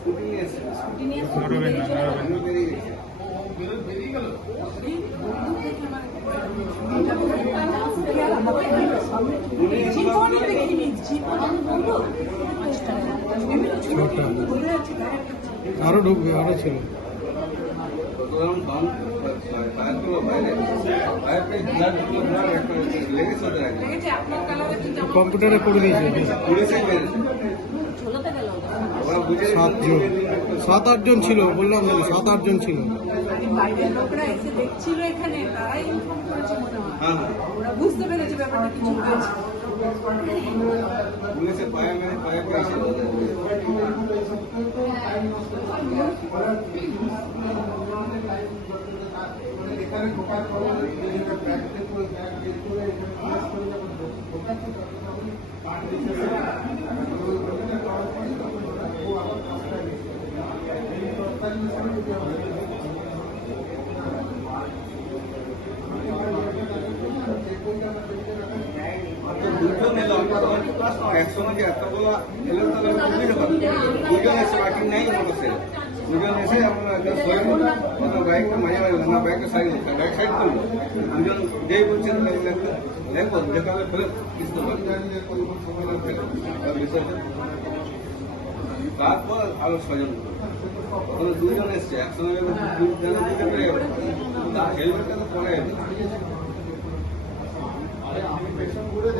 Scooty নিয়ে এসেছিল। Scooty নিয়ে বেরিয়ে গেছে। আরো ঢুকবে, আরো ছিল। কম্পিউটারে করে দিয়েছে 7-8 জন ছিল, বললাম 7-8 জন ছিল। বাইরের লোকরা এসে দেখছিল এখানে, তারাই ইনফর্ম করেছে মনে হয়। ওরা বুঝতে পেরেছে ব্যাপারটা কিছু হয়েছে। পুলিশের পায়ে মেরে পায়ে পেয়েছিল। একসময় যে এতগুলো এলো তাহলে দুজন এসে বাকি নেই দুজন এসে আমরা বাইকটা মাঝে মাঝে না বাইকটা সাইড বাইক সাইড করলো দুজন যেই বলছেন দেখবো দেখা হবে ফেলে তারপর আরো 6 জন দুজন এসছে একসঙ্গে হেলমেটটা তো পরে